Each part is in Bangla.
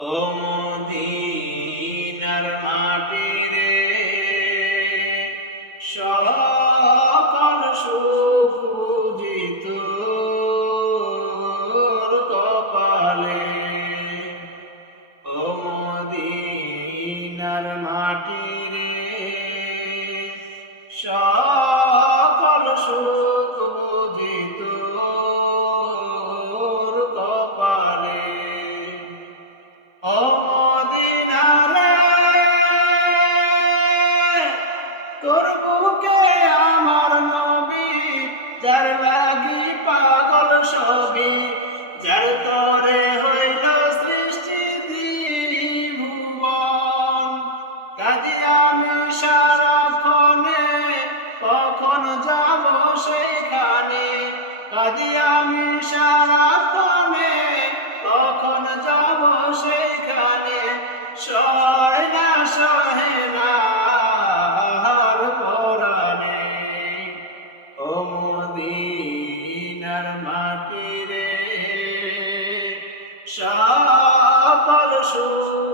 ও মদিনার মাটি রে সকল সুখ বুঝিত কপালে। ও মদিনার মাটি রে সকল তোর বুকে আমার নবী, যার লাগি পাগল সবই যার তরে হইল সৃষ্টি ভুবন কাজে আমি সারাক্ষণে, কখন যাব সেইখানে? কাজে আমি সারাক্ষণে, কখন যাব সেইখানে? সয়না সহেনা আর মদিনার মাটি রে সকল সুজিত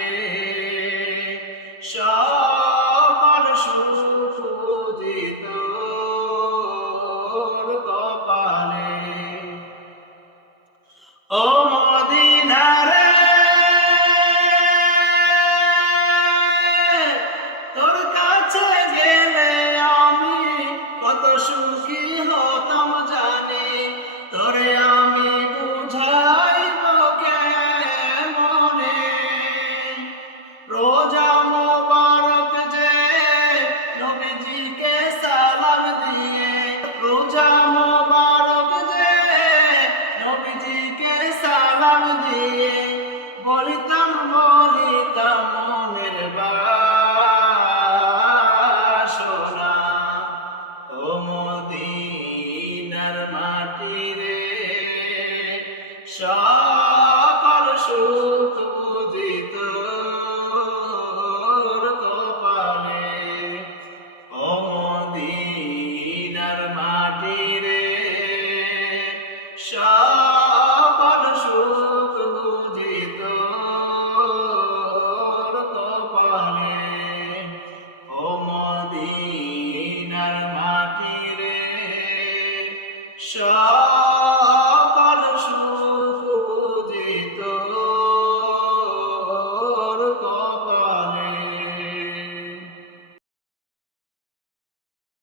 সালাম দিয়ে বলিতাম বলিতাম মনের বাসনা। সকল সুর Shalom.